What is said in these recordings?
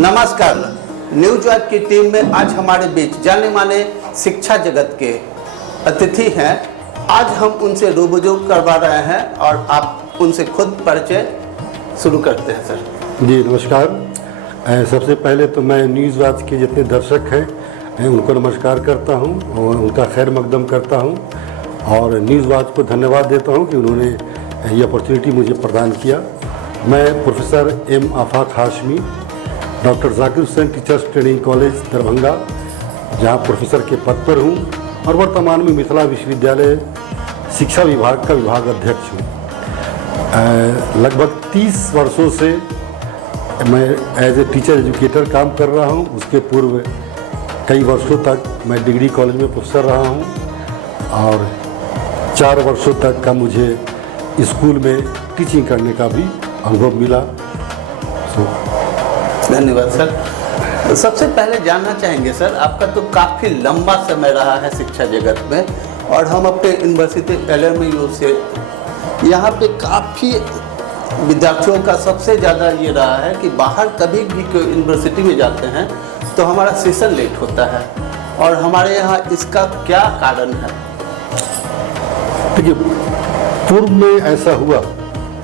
नमस्कार। न्यूज आज की टीम में आज हमारे बीच जाने माने शिक्षा जगत के अतिथि हैं। आज हम उनसे रूबरू करवा रहे हैं और आप उनसे खुद परिचय शुरू करते हैं सर। जी नमस्कार। सबसे पहले तो मैं न्यूज़ आज के जितने दर्शक हैं उनको नमस्कार करता हूं और उनका खैर मकदम करता हूं और न्यूज़ आज को धन्यवाद देता हूं कि उन्होंने ये अपॉर्चुनिटी मुझे प्रदान किया। मैं professor M Afaq Hashmi, doctor Zakir Hussain teachers training college Darbhanga, जहां प्रोफेसर के पद पर हूं और वर्तमान में मिथिला विश्वविद्यालय शिक्षा विभाग का विभाग अध्यक्ष हूं। लगभग 30 वर्षों से मैं एज ए टीचर एजुकेटर काम कर रहा हूं। उसके पूर्व कई वर्षों तक मैं डिग्री कॉलेज में प्रोफेसर रहा हूं और 4 वर्षों तक का मुझे स्कूल में टीचिंग करने का भी अनुभव मिला। धन्यवाद सर। सबसे पहले जानना चाहेंगे सर, आपका तो काफ़ी लंबा समय रहा है शिक्षा जगत में और हम अपने यूनिवर्सिटी LMU से यहाँ पे काफ़ी विद्यार्थियों का सबसे ज़्यादा ये रहा है कि बाहर कभी भी कोई यूनिवर्सिटी में जाते हैं तो हमारा सेशन लेट होता है और हमारे यहाँ इसका क्या कारण है? देखिए, पूर्व में ऐसा हुआ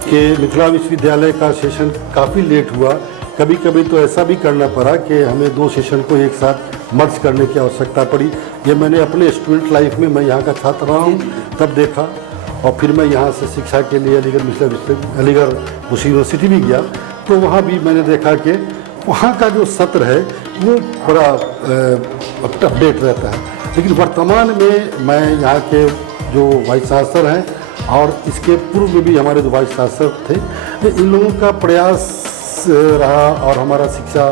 कि मिथिला विश्वविद्यालय का सेशन काफ़ी लेट हुआ। कभी कभी तो ऐसा भी करना पड़ा कि हमें 2 सेशन को एक साथ मर्ज करने की आवश्यकता पड़ी। ये मैंने अपने स्टूडेंट लाइफ में, मैं यहाँ का छात्र रहा हूँ, तब देखा। और फिर मैं यहाँ से शिक्षा के लिए अलीगढ़ मुस्लिम यूनिवर्सिटी भी गया तो वहाँ भी मैंने देखा कि वहाँ का जो सत्र है वो बड़ा अपडेट रहता है। लेकिन वर्तमान में मैं यहाँ के जो वाइस चांसलर हैं और इसके पूर्व में भी हमारे जो वाइस चांसलर थे, इन लोगों का प्रयास रहा और हमारा शिक्षा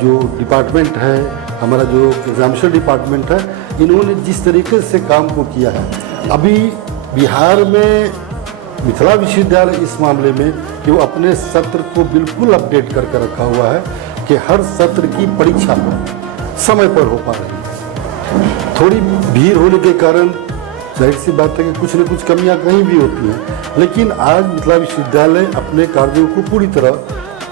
जो डिपार्टमेंट है, हमारा जो एग्जामिनेशन डिपार्टमेंट है, इन्होंने जिस तरीके से काम को किया है, अभी बिहार में मिथिला विश्वविद्यालय इस मामले में कि वो अपने सत्र को बिल्कुल अपडेट करके रखा हुआ है कि हर सत्र की परीक्षा समय पर हो पा रही है। थोड़ी भीड़ होने के कारण जाहिर सी बात है कि कुछ न कुछ कमियां कहीं भी होती हैं, लेकिन आज मिथिला विश्वविद्यालय अपने कार्यों को पूरी तरह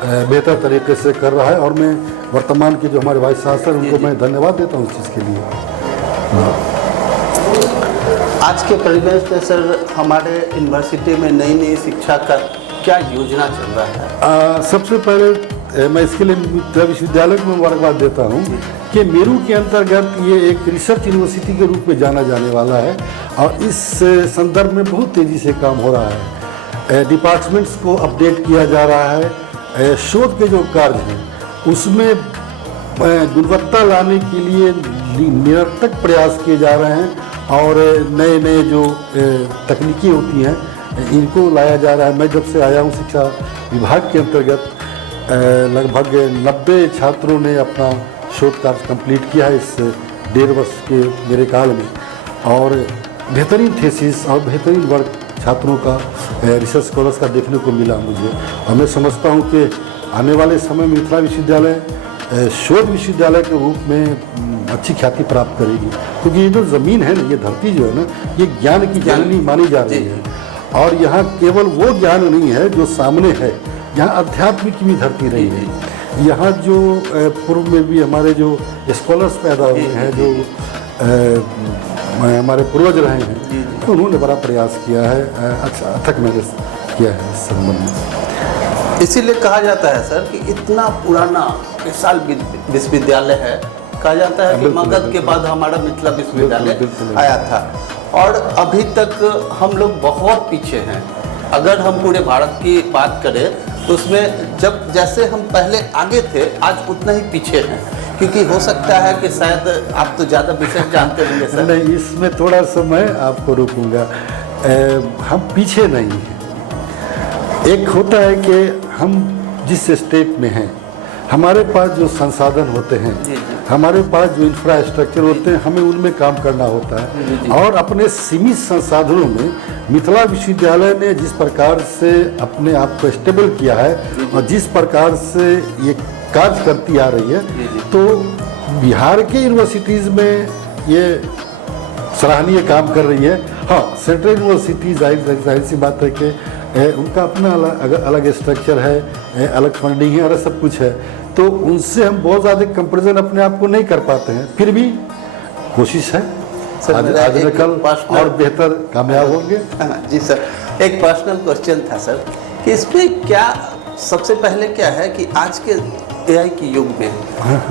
बेहतर तरीके से कर रहा है और मैं वर्तमान के जो हमारे वाइस चांसलर उनको मैं धन्यवाद देता हूँ इस चीज़ के लिए। आज के परिवेश में सर हमारे यूनिवर्सिटी में नई शिक्षा का क्या योजना चल रहा है? सबसे पहले मैं इसके लिए मिथिला विश्वविद्यालय को मुबारकबाद देता हूँ कि मेरू के अंतर्गत ये एक रिसर्च यूनिवर्सिटी के रूप में जाना जाने वाला है और इस संदर्भ में बहुत तेज़ी से काम हो रहा है। डिपार्टमेंट्स को अपडेट किया जा रहा है। शोध के जो कार्य हैं उसमें गुणवत्ता लाने के लिए निरंतर प्रयास किए जा रहे हैं और नए नए जो तकनीकी होती हैं इनको लाया जा रहा है। मैं जब से आया हूँ शिक्षा विभाग के अंतर्गत लगभग 90 छात्रों ने अपना शोध कार्य कंप्लीट किया है इस 1.5 वर्ष के मेरे काल में और बेहतरीन थीसिस और बेहतरीन वर्क छात्रों का रिसर्च स्कॉलर्स का देखने को मिला मुझे। और मैं समझता हूँ कि आने वाले समय में मिथिला विश्वविद्यालय शोध विश्वविद्यालय के रूप में अच्छी ख्याति प्राप्त करेगी, क्योंकि ये जो ज़मीन है ना, ये धरती जो है ना, ये ज्ञान की जननी मानी जा रही है और यहाँ केवल वो ज्ञान नहीं है जो सामने है, यहाँ अध्यात्म की भी धरती रही है। यहाँ जो पूर्व में भी हमारे जो स्कॉलर्स पैदा हुए हैं, जो हमारे पूर्वज रहे हैं, तो उन्होंने बड़ा प्रयास किया है, अच्छा अथक मेहनत किया है इस संबंध में। इसीलिए कहा जाता है सर कि इतना पुराना विशाल विश्वविद्यालय है, कहा जाता है कि मगध के बाद हमारा मिथिला विश्वविद्यालय आया था और अभी तक हम लोग बहुत पीछे हैं। अगर हम पूरे भारत की बात करें तो उसमें जब जैसे हम पहले आगे थे आज उतना ही पीछे हैं, क्योंकि हो सकता है कि शायद आप तो ज़्यादा विशेष जानते होंगे सर। नहीं, इसमें थोड़ा सा मैं आपको रोकूंगा। हम पीछे नहीं हैं। एक होता है कि हम जिस स्टेट में हैं, हमारे पास जो संसाधन होते हैं, हमारे पास जो इंफ्रास्ट्रक्चर होते हैं, हमें उनमें काम करना होता है और अपने सीमित संसाधनों में मिथिला विश्वविद्यालय ने जिस प्रकार से अपने आप को स्टेबल किया है और जिस प्रकार से ये कार्य करती आ रही है, तो बिहार के यूनिवर्सिटीज़ में ये सराहनीय काम कर रही है। हाँ, सेंट्रल यूनिवर्सिटी जाहिर सी बात है कि उनका अपना अलग स्ट्रक्चर है, अलग फंडिंग है और सब कुछ है, तो उनसे हम बहुत ज़्यादा कंपेरिजन अपने आप को नहीं कर पाते हैं, फिर भी कोशिश है सर, आज मेरा आज एक न कल पर्सनल- और बेहतर कामयाब होंगे। जी सर, एक पर्सनल क्वेश्चन था सर कि इसमें क्या सबसे पहले क्या है कि आज के एआई के युग में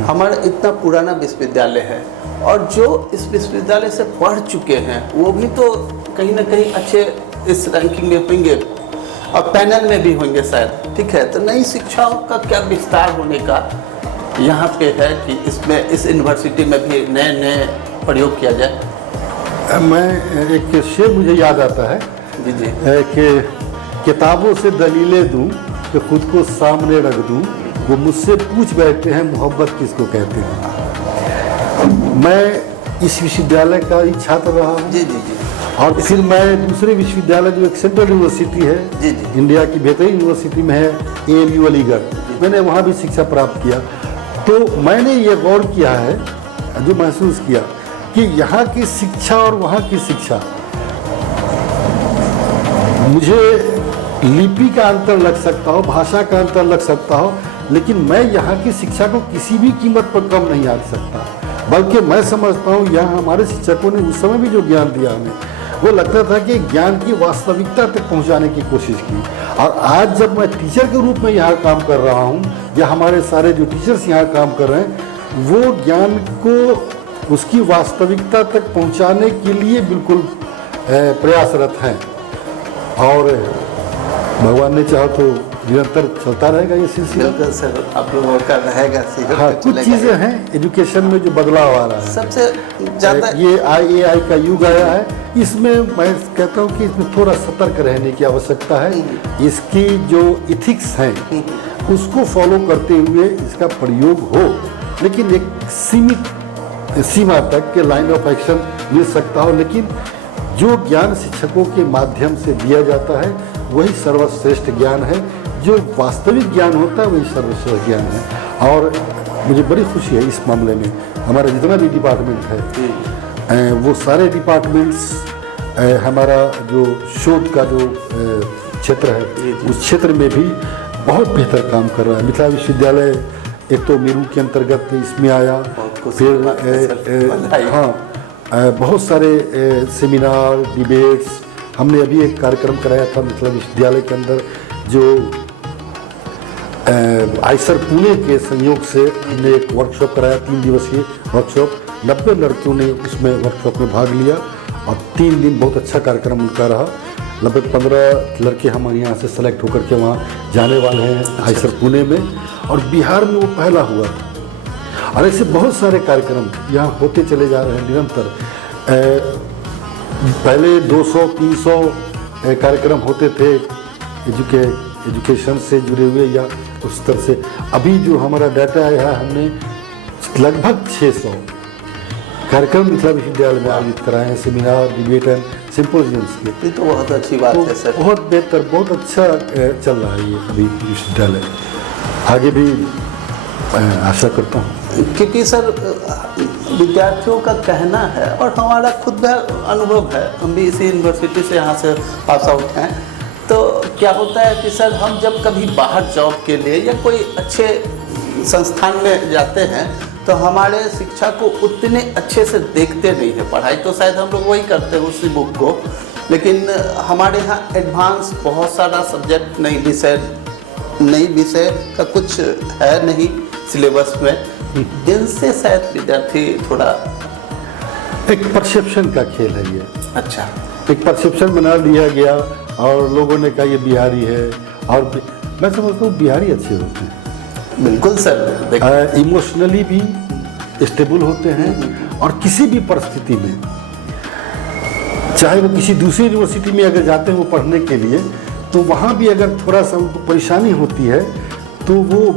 हमारा इतना पुराना विश्वविद्यालय है और जो इस विश्वविद्यालय से पढ़ चुके हैं वो भी तो कहीं ना कहीं अच्छे इस रैंकिंग में होंगे और पैनल में भी होंगे शायद, ठीक है। तो नई शिक्षाओं का क्या विस्तार होने का यहाँ पे है कि इसमें इस यूनिवर्सिटी में भी नए नए प्रयोग किया जाए। मैं एक शेर मुझे याद आता है जी जी कि किताबों से दलीलें दूं कि खुद को सामने रख दूं, वो मुझसे पूछ बैठते हैं मोहब्बत किसको कहते हैं। मैं इस विश्वविद्यालय का ही छात्र रहा हूँ जी जी जी और फिर मैं दूसरे विश्वविद्यालय जो एक सेंट्रल यूनिवर्सिटी है जी जी इंडिया की बेहतरीन यूनिवर्सिटी में है AMU अलीगढ़, मैंने वहाँ भी शिक्षा प्राप्त किया। तो मैंने ये गौर किया है, जो महसूस किया कि यहाँ की शिक्षा और वहाँ की शिक्षा, मुझे लिपि का अंतर लग सकता हो, भाषा का अंतर लग सकता हो, लेकिन मैं यहाँ की शिक्षा को किसी भी कीमत पर कम नहीं आंक सकता। बल्कि मैं समझता हूँ यहाँ हमारे शिक्षकों ने उस समय भी जो ज्ञान दिया हमें, वो लगता था कि ज्ञान की वास्तविकता तक पहुँचाने की कोशिश की। और आज जब मैं टीचर के रूप में यहाँ काम कर रहा हूँ या हमारे सारे जो टीचर्स यहाँ काम कर रहे हैं, वो ज्ञान को उसकी वास्तविकता तक पहुँचाने के लिए बिल्कुल प्रयासरत हैं। और भगवान ने चाहा तो निरंतर चलता रहेगा ये सिलसिला। बिल्कुल सर, आप लोगों का रहेगा सीधे हाँ, तो कुछ चलेगा चीज़ें ही। हैं एजुकेशन में जो बदलाव आ रहा है। सबसे ज़्यादा ये AI का युग आया है, इसमें मैं कहता हूँ कि इसमें थोड़ा सतर्क रहने की आवश्यकता है। इसकी जो इथिक्स हैं उसको फॉलो करते हुए इसका प्रयोग हो, लेकिन एक सीमित सीमा तक के लाइन ऑफ एक्शन मिल सकता हो। लेकिन जो ज्ञान शिक्षकों के माध्यम से दिया जाता है वही सर्वश्रेष्ठ ज्ञान है। जो वास्तविक ज्ञान होता है वही सर्वश्रेष्ठ ज्ञान है। और मुझे बड़ी खुशी है इस मामले में, हमारा जितना भी डिपार्टमेंट है वो सारे डिपार्टमेंट्स हमारा जो शोध का जो क्षेत्र है उस क्षेत्र में भी बहुत बेहतर काम कर रहा है। मिथिला विश्वविद्यालय एक तो मेरू के अंतर्गत इसमें आया, फिर हाँ बहुत सारे सेमिनार डिबेट्स, हमने अभी एक कार्यक्रम कराया था मिथिला विश्वविद्यालय के अंदर जो आइसर पुणे के संयोग से हमने एक वर्कशॉप कराया, 3 दिवसीय वर्कशॉप। 90 लड़कियों ने उसमें वर्कशॉप में भाग लिया और 3 दिन बहुत अच्छा कार्यक्रम उनका रहा। लगभग 15 लड़के हम यहाँ से सेलेक्ट होकर के वहाँ जाने वाले हैं आइसर पुणे में, और बिहार में वो पहला हुआ था। और ऐसे बहुत सारे कार्यक्रम यहाँ होते चले जा रहे हैं निरंतर। पहले 200-300 कार्यक्रम होते थे एजुकेशन से जुड़े हुए या उस तरह से। अभी जो हमारा डाटा आया है, हमने लगभग 600 कार्यक्रम मिथिला विश्वविद्यालय में आयोजित कराए हैं, सेमिनार डिबेट एंड सिंपोजियम्स के। ये तो बहुत अच्छी बात है सर। बहुत बेहतर, बहुत अच्छा चल रहा है ये अभी विश्वविद्यालय, आगे भी आशा करता हूँ। क्योंकि सर विद्यार्थियों का कहना है और हमारा खुद का अनुभव है, हम भी इसी यूनिवर्सिटी से यहाँ से पास आउट हैं। तो क्या होता है कि सर हम जब कभी बाहर जॉब के लिए या कोई अच्छे संस्थान में जाते हैं तो हमारे शिक्षा को उतने अच्छे से देखते नहीं है। पढ़ाई तो शायद हम लोग वही करते हैं उसी बुक को, लेकिन हमारे यहाँ एडवांस बहुत सारा सब्जेक्ट नई विषय का कुछ है नहीं सिलेबस में। इनसे शायद विद्यार्थी थोड़ा एक परसेप्शन का खेल है ये। अच्छा, एक परसेप्शन बना दिया गया और लोगों ने कहा ये बिहारी है, और मैं समझता हूँ बिहारी अच्छे होते हैं, बिल्कुल सर। इमोशनली भी स्टेबल होते हैं और किसी भी परिस्थिति में, चाहे वो किसी दूसरी यूनिवर्सिटी में अगर जाते हैं वो पढ़ने के लिए, तो वहाँ भी अगर थोड़ा सा उनको परेशानी होती है तो वो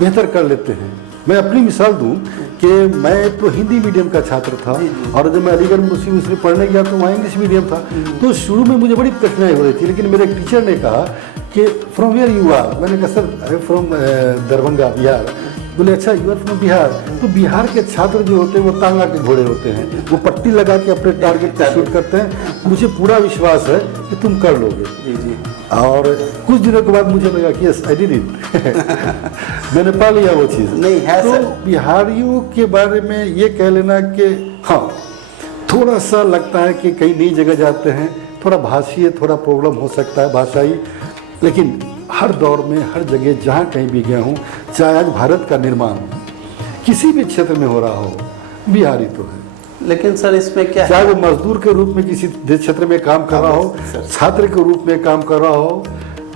बेहतर कर लेते हैं। मैं अपनी मिसाल दूं कि मैं तो हिंदी मीडियम का छात्र था और जब मैं अलीगढ़ मुस्लिम यूनिवर्सिटी पढ़ने गया तो वहाँ इंग्लिश मीडियम था। तो शुरू में मुझे बड़ी कठिनाई हो रही थी, लेकिन मेरे एक टीचर ने कहा कि फ्रॉम वेयर यू आर। मैंने कहा सर फ्रॉम दरभंगा बिहार। बोले अच्छा यू आर फ्रॉम बिहार। तो बिहार के छात्र जो होते हैं वो तांगा के घोड़े होते हैं, वो पट्टी लगा के अपने टारगेट पर शूट करते हैं। मुझे पूरा विश्वास है कि तुम कर लोगे। जी जी। और कुछ दिनों के बाद मुझे लगा कि यस आई डिड इट मैंने पा लिया वो चीज़। नहीं है तो सर। बिहारियों के बारे में ये कह लेना कि हाँ, थोड़ा सा लगता है कि कई नई जगह जाते हैं, थोड़ा भाषीय थोड़ा प्रॉब्लम हो सकता है भाषाई, लेकिन हर दौर में हर जगह जहाँ कहीं भी गया हूँ, चाहे आज भारत का निर्माण किसी भी क्षेत्र में हो रहा हो, बिहारी तो है। लेकिन सर इसमें क्या चाहे है, वो मजदूर के रूप में किसी क्षेत्र में काम कर रहा हो, छात्र के रूप में काम कर रहा हो,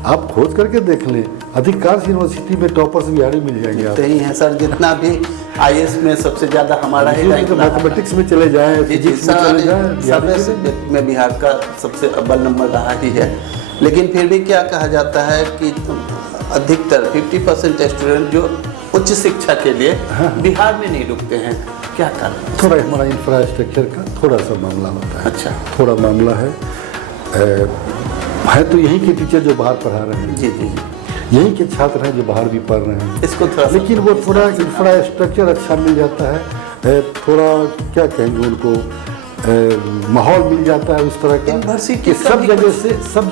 आप खोज करके देख लें, अधिकांश यूनिवर्सिटी में टॉपर्स बिहारी मिल जाएंगे आप। ही है सर। जितना भी IAS में सबसे ज्यादा हमारा ही रैंक रहा है। मैथमेटिक्स में चले जाएं, फिजिक्स में चले जाएं, सारे सब्जेक्ट में बिहार का सबसे अव्वल नंबर रहा ही है। लेकिन फिर भी क्या कहा जाता है कि अधिकतर 50% स्टूडेंट जो उच्च शिक्षा के लिए बिहार में नहीं रुकते हैं, क्या कारण? थोड़ा हमारा इंफ्रास्ट्रक्चर का थोड़ा सा मामला होता है। अच्छा, थोड़ा मामला है। तो यहीं के टीचर जो बाहर पढ़ा रहे हैं, जी जी जी, यहीं के छात्र हैं जो बाहर भी पढ़ रहे हैं, इसको थोड़ा सा लेकिन वो थोड़ा इंफ्रास्ट्रक्चर अच्छा मिल जाता है, थोड़ा क्या कहेंगे उनको, माहौल मिल जाता है उस तरह का यूनिवर्सिटी कि का सब भी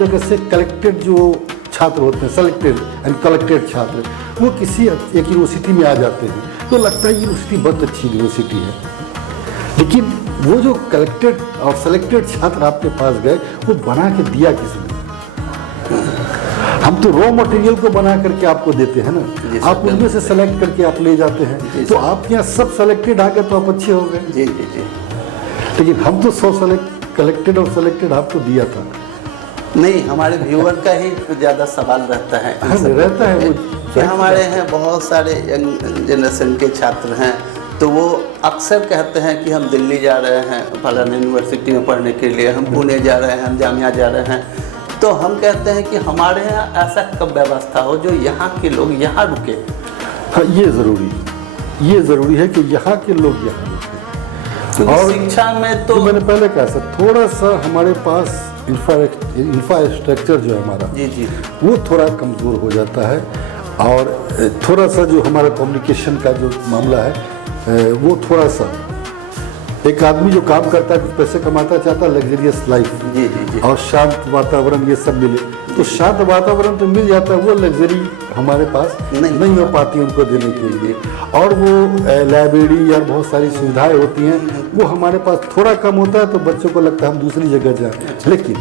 जगह से कलेक्टेड जो छात्र होते हैं, सेलेक्टेड एंड कलेक्टेड छात्र, वो किसी एक यूनिवर्सिटी में आ जाते हैं, तो लगता है यूनिवर्सिटी बहुत अच्छी यूनिवर्सिटी है। लेकिन वो जो कलेक्टेड और सेलेक्टेड छात्र आपके पास गए, वो बना के दिया किसने? हम तो रॉ मटेरियल को बना करके आपको देते हैं ना, आप उनमें से सेलेक्ट करके आप ले जाते हैं, तो आपके यहाँ सब सेलेक्टेड आ गए तो आप अच्छे हो गए। जी जी जी। लेकिन हम तो 100 कलेक्टेड और सेलेक्टेड आपको दिया था। नहीं, हमारे व्यूअर का ही ज़्यादा सवाल रहता है। रहता है वो कि हमारे यहाँ बहुत सारे यंग जनरेशन के छात्र हैं, तो वो अक्सर कहते हैं कि हम दिल्ली जा रहे हैं फलाना यूनिवर्सिटी में पढ़ने के लिए, हम पुणे जा रहे हैं, हम जामिया जा रहे हैं। तो हम कहते हैं कि हमारे यहाँ ऐसा कब व्यवस्था हो जो यहाँ के लोग यहाँ रुके। हाँ, ये ज़रूरी है कि यहाँ के लोग यहाँ रुके। और शिक्षा में तो मैंने पहले कहा सर, थोड़ा सा हमारे पास इंफ्रास्ट्रक्चर जो है हमारा, जी जी, वो थोड़ा कमज़ोर हो जाता है, और थोड़ा सा जो हमारा कम्युनिकेशन का जो मामला है, वो थोड़ा सा, एक आदमी जो काम करता है, कुछ पैसे कमाता, चाहता है लग्जरियस लाइफ, जी जी जी, और शांत वातावरण ये सब मिले, तो शांत वातावरण तो मिल जाता है, वो लग्जरी हमारे पास नहीं हो पाती उनको देने के लिए, और वो लाइब्रेरी या बहुत सारी सुविधाएं होती हैं, वो हमारे पास थोड़ा कम होता है, तो बच्चों को लगता है हम दूसरी जगह जाएं। लेकिन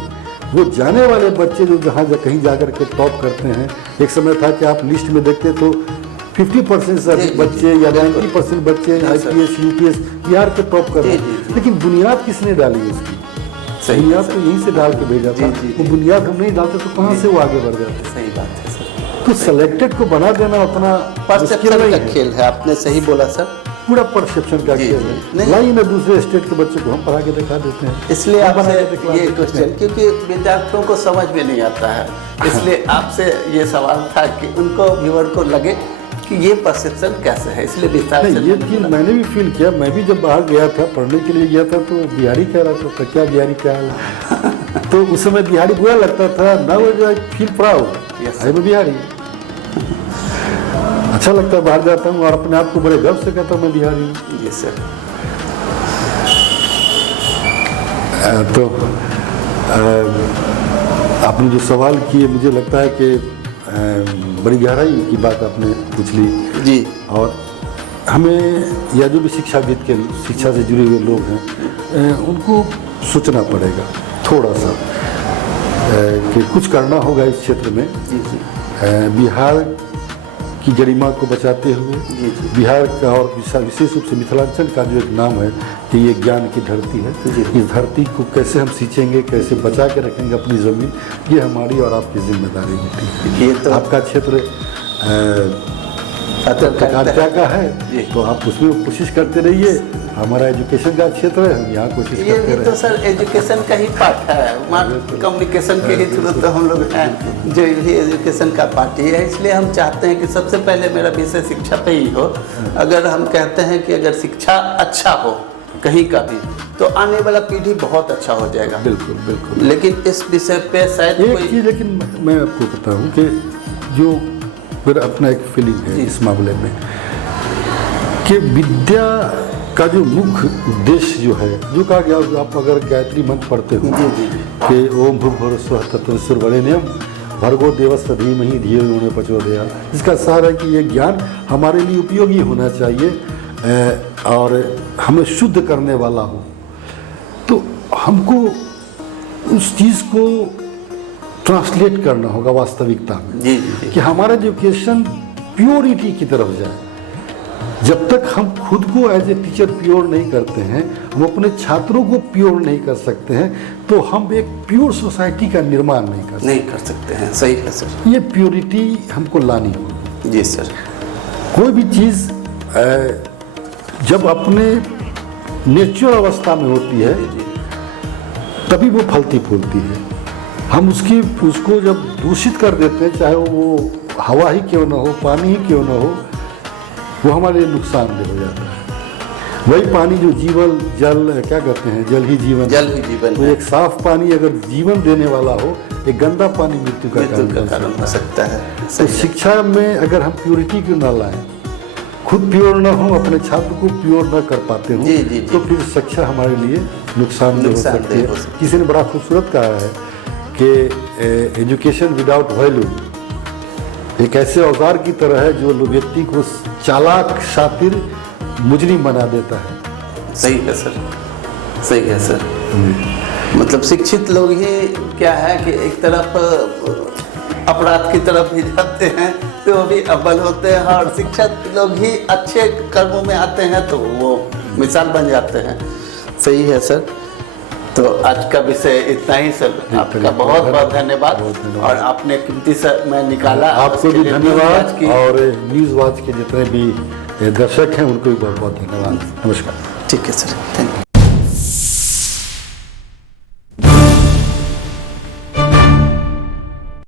वो जाने वाले बच्चे जो कहीं जाकर के टॉप करते हैं, एक समय था कि आप लिस्ट में देखते तो 50% से अधिक बच्चे या 90% बच्चे IPS UPS बिहार के टॉप कर रहे हैं। लेकिन बुनियाद किसने डाली उसकी? बुनियाद तो यहीं से डाल के भेजा था। वो बुनियाद हम नहीं डालते तो कहाँ से वो आगे बढ़ जाते? सही बात है सर। तो सेलेक्टेड को बना देना उतना परसेप्शन का खेल है, आपने सही बोला सर, पूरा परसेप्शन का खेल है। लाइन में दूसरे स्टेट के बच्चों को हम पढ़ा के दिखा देते हैं। इसलिए आपसे ये क्वेश्चन, क्योंकि विद्यार्थियों को समझ में नहीं आता है, इसलिए आपसे ये सवाल था कि उनको व्यूअर को लगे कि ये परसेप्शन कैसे है, इसलिए विस्तार से। ये चीज़ मैंने भी फील किया। मैं भी जब बाहर गया था, पढ़ने के लिए गया था, तो बिहारी कह रहा था क्या बिहारी क्या है तो उस समय बिहारी बुरा लगता था। Now I feel proud, I am Bihari. अच्छा लगता है, बाहर जाता हूँ और अपने आप को बड़े गर्व से कहता हूँ मैं बिहारी हूँ। जी सर। तो आपने जो सवाल किए, मुझे लगता है कि बड़ी गहराई की बात आपने पूछ ली जी। और हमें या जो भी शिक्षाविद के शिक्षा से जुड़े हुए लोग हैं, उनको सोचना पड़ेगा थोड़ा सा कि कुछ करना होगा इस क्षेत्र में। जी जी। बिहार की गरिमा को बचाते हुए, जी जी, बिहार का और विशेष रूप से मिथिलांचल का जो एक नाम है कि ये ज्ञान की धरती है, इस धरती को कैसे हम सींचेंगे, कैसे बचा के रखेंगे अपनी ज़मीन, ये हमारी और आपकी जिम्मेदारी होती है। ये तो आपका क्षेत्र क्या का है, तो आप उसमें कोशिश करते रहिए। हमारा एजुकेशन का क्षेत्र है, हम यहाँ कोशिश करते रहे। तो सर एजुकेशन का ही पार्ट है, कम्युनिकेशन के ही थ्रू तो हम लोग हैं, जो भी एजुकेशन का पार्ट ही है। इसलिए हम चाहते हैं कि सबसे पहले मेरा विषय शिक्षा पे ही हो। अगर हम कहते हैं कि अगर शिक्षा अच्छा हो कहीं का भी, तो आने वाला पीढ़ी बहुत अच्छा हो जाएगा। बिल्कुल बिल्कुल। लेकिन इस विषय पे शायद एक चीज़, लेकिन मैं आपको बताऊँ कि जो मेरा अपना एक फीलिंग है इस मामले में, कि विद्या का जो मुख्य उद्देश्य जो है, जो कहा गया, आप अगर गायत्री मंत्र पढ़ते हो कि ओम भूर्भुवः स्वः तत्सवितुर्वरेण्यं भर्गो देवस्य धीमहि धियो यो न प्रचोदयात्। इसका सार है कि ये ज्ञान हमारे लिए उपयोगी होना चाहिए और हमें शुद्ध करने वाला हो। तो हमको उस चीज़ को ट्रांसलेट करना होगा वास्तविकता में, जी जी कि हमारा एजुकेशन प्योरिटी की तरफ जाए। जब तक हम खुद को एज ए टीचर प्योर नहीं करते हैं, हम अपने छात्रों को प्योर नहीं कर सकते हैं, तो हम एक प्योर सोसाइटी का निर्माण नहीं कर सकते हैं। सही है सर। ये प्योरिटी हमको लानी होगी। जी सर। कोई भी चीज़ जब अपने नेचुरल अवस्था में होती है तभी वो फलती फूलती है। हम उसको जब दूषित कर देते हैं, चाहे वो हवा ही क्यों ना हो, पानी ही क्यों ना हो, वो हमारे लिए नुकसानदेह हो जाता है। वही पानी जो जीवन जल क्या कहते हैं, जल ही जीवन, तो एक साफ पानी अगर जीवन देने वाला हो, एक गंदा पानी मृत्यु का कारण हो सकता है। तो शिक्षा में अगर हम प्योरिटी क्यों ना लाएं, खुद प्योर ना हो, अपने छात्र को प्योर ना कर पाते हो, तो फिर शिक्षा हमारे लिए नुकसानदेह हो सकती है। किसी ने बड़ा खूबसूरत कहा है कि एजुकेशन विदाउट वैल्यू एक ऐसे औजार की तरह है जो व्यक्ति को चालाक, शातिर, मुजरिम बना देता है। सही है सर, सही है सर। मतलब शिक्षित लोग ही क्या है कि एक तरफ अपराध की तरफ भी जाते हैं तो वो भी अव्वल होते हैं, और शिक्षित लोग ही अच्छे कर्मों में आते हैं तो वो मिसाल बन जाते हैं। सही है सर। तो आज का विषय इतना ही सर। आपका बहुत बहुत धन्यवाद, और आपने कीमती समय निकाला। आपको भी धन्यवाद, और न्यूज़ वॉच के जितने भी दर्शक हैं उनको भी बहुत बहुत धन्यवाद। नमस्कार। ठीक है सर, थैंक यू।